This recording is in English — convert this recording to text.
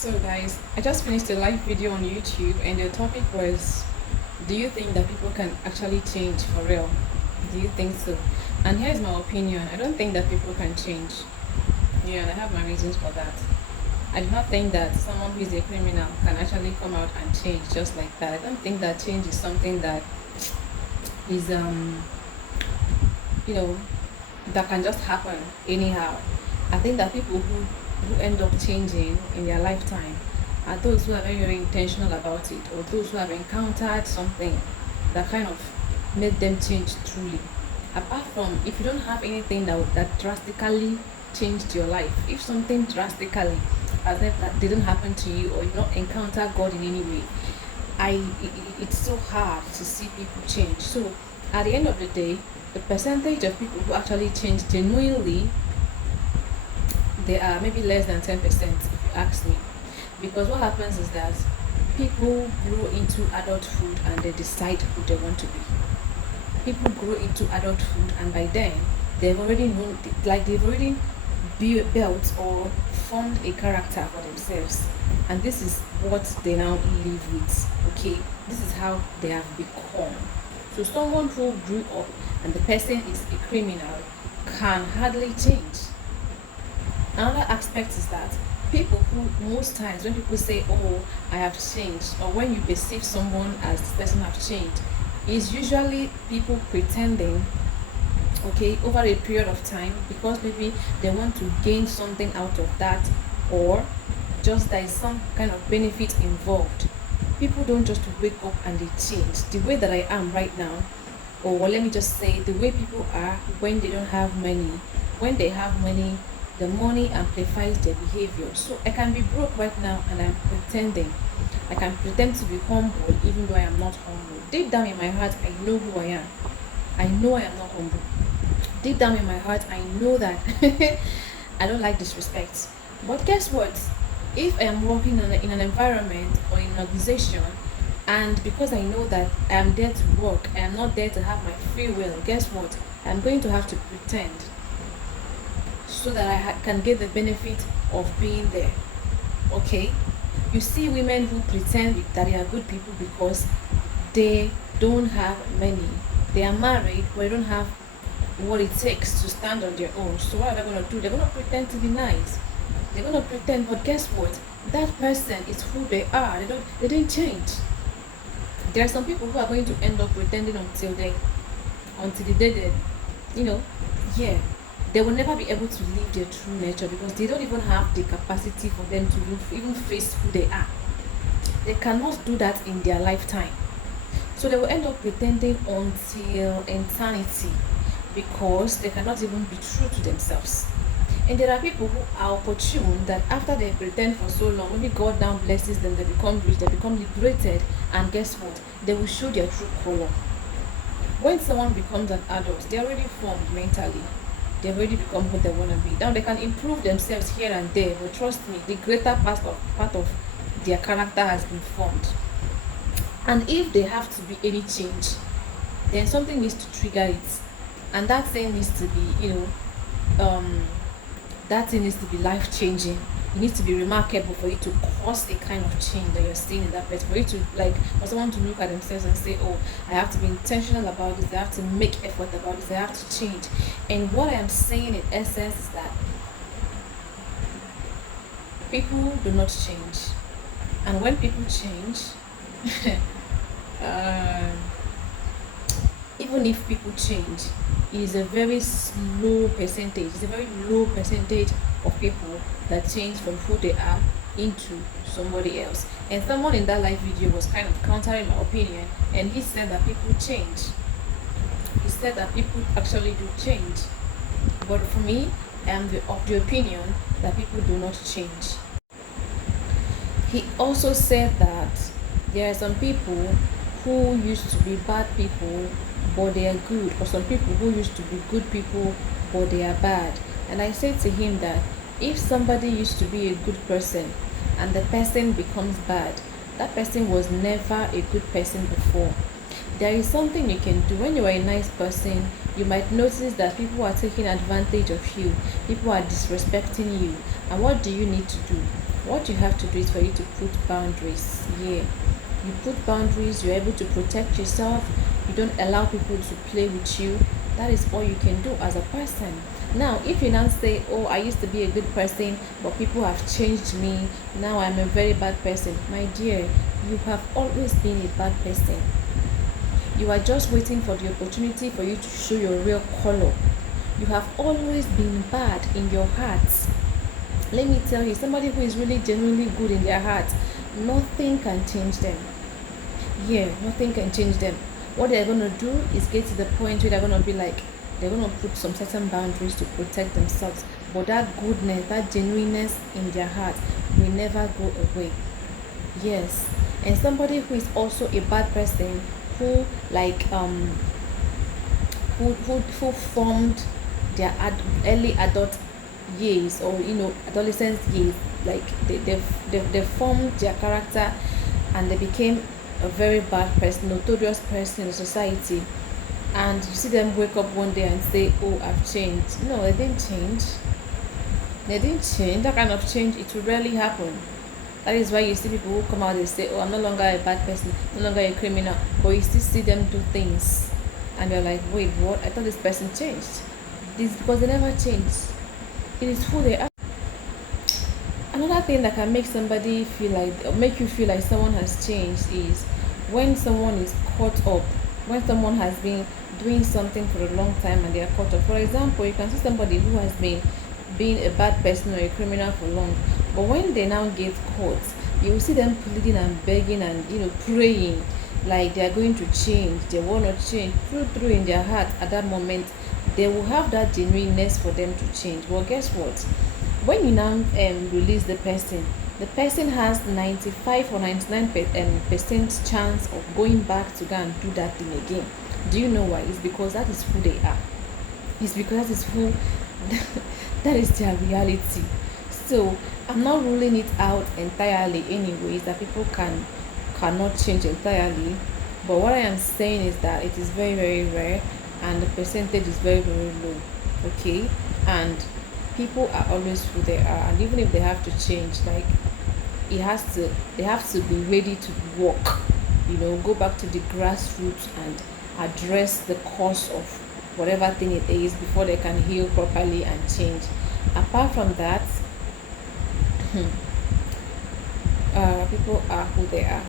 So guys, I just finished a live video on YouTube and the topic was, do you think that people can actually change for real? Do you think so? And here's my opinion. I don't think that people can change. Yeah, and I have my reasons for that. I do not think that someone who is a criminal can actually come out and change just like that. I don't think that change is something that is you know that can just happen anyhow. I think that people who end up changing in their lifetime are those who are very, very intentional about it, or those who have encountered something that kind of made them change truly. Apart from, if you don't have anything that drastically changed your life, if something drastically as if that didn't happen to you, or you not encounter God in any way, it's so hard to see people change. So at the end of the day, the percentage of people who actually change genuinely, they are maybe less than 10%, if you ask me. Because what happens is that people grow into adulthood and they decide who they want to be. People grow into adulthood and by then they've already known, like they've already built or formed a character for themselves, and this is what they now live with. Okay, this is how they have become. So someone who grew up and the person is a criminal can hardly change. Another aspect is that people who, most times when people say, oh, I have changed, or when you perceive someone as this person have changed, is usually people pretending, okay, over a period of time, because maybe they want to gain something out of that, or just there is some kind of benefit involved. People don't just wake up and they change. The way that I am right now, or let me just say the way people are when they don't have money. When they have money, the money amplifies their behavior. So I can be broke right now and I'm pretending. I can pretend to be humble even though I am not humble. Deep down in my heart, I know who I am. I know I am not humble. Deep down in my heart, I know that I don't like disrespect. But guess what? If I am working in an environment or in an organization, and because I know that I am there to work, I am not there to have my free will, guess what? I'm going to have to pretend so that I can get the benefit of being there. Okay? You see women who pretend that they are good people because they don't have money. They are married, but they don't have what it takes to stand on their own. So what are they going to do? They're going to pretend to be nice. They're going to pretend, but guess what? That person is who they are. They didn't change. There are some people who are going to end up pretending until the day they, you know, yeah, they will never be able to live their true nature because they don't even have the capacity for them to even face who they are. They cannot do that in their lifetime. So they will end up pretending until eternity because they cannot even be true to themselves. And there are people who are opportune that after they pretend for so long, maybe God now blesses them, they become rich, they become liberated, and guess what? They will show their true color. When someone becomes an adult, they're already formed mentally. They've already become who they want to be. Now they can improve themselves here and there, but trust me, the greater part of their character has been formed. And if they have to be any change, then something needs to trigger it. And that thing needs to be, that thing needs to be life changing. It needs to be remarkable for you to cause a kind of change that you're seeing in that person. For you to, like, for someone to look at themselves and say, oh, I have to be intentional about this, I have to make effort about this, I have to change. And what I am saying in essence is that people do not change. And when people change, uh, even if people change, it is a very slow percentage. It's a very low percentage of people that change from who they are into somebody else. And someone in that live video was kind of countering my opinion, and he said that people change. He said that people actually do change. But for me, I am of the opinion that people do not change. He also said that there are some people who used to be bad people but they are good, or some people who used to be good people but they are bad. And I said to him that if somebody used to be a good person and the person becomes bad, that person was never a good person before. There is something you can do. When you are a nice person, you might notice that people are taking advantage of you, people are disrespecting you, and what do you need to do? What you have to do is for you to put boundaries. Yeah, you put boundaries, you're able to protect yourself, you don't allow people to play with you. That is all you can do as a person. Now if you now say, oh, I used to be a good person but people have changed me, now I'm a very bad person, my dear, you have always been a bad person. You are just waiting for the opportunity for you to show your real color. You have always been bad in your heart. Let me tell you, somebody who is really genuinely good in their heart, nothing can change them. Yeah, nothing can change them. What they're gonna do is get to the point where they're gonna be like, they're gonna put some certain boundaries to protect themselves. But that goodness, that genuineness in their heart will never go away. Yes. And somebody who is also a bad person, who like who formed their early adult years, or adolescence years, like they formed their character and they became a very bad person, notorious person in society, and you see them wake up one day and say, oh, I've changed. No, they didn't change. They didn't change. That kind of change, it will rarely happen. That is why you see people who come out and say, oh, I'm no longer a bad person, no longer a criminal, but you still see them do things and you're like, wait, what? I thought this person changed. This because they never changed. It is who they are. Another thing that can make somebody feel like, or make you feel like someone has changed, is when someone is caught up, when someone has been doing something for a long time and they are caught up. For example, you can see somebody who has been being a bad person or a criminal for long, but when they now get caught, you will see them pleading and begging and praying like they are going to change. They want to change through in their heart. At that moment, they will have that genuineness for them to change. Well, guess what? When you now release the person has 95 or 99 percent chance of going back to go and do that thing again. Do you know why? It's because that is who they are. It's because that is who that is their reality. So I'm not ruling it out entirely anyways, that people cannot change entirely. But what I am saying is that it is very, very rare and the percentage is very, very low. Okay? And people are always who they are, and even if they have to change, like they have to be ready to walk, go back to the grassroots and address the cause of whatever thing it is before they can heal properly and change. Apart from that, people are who they are.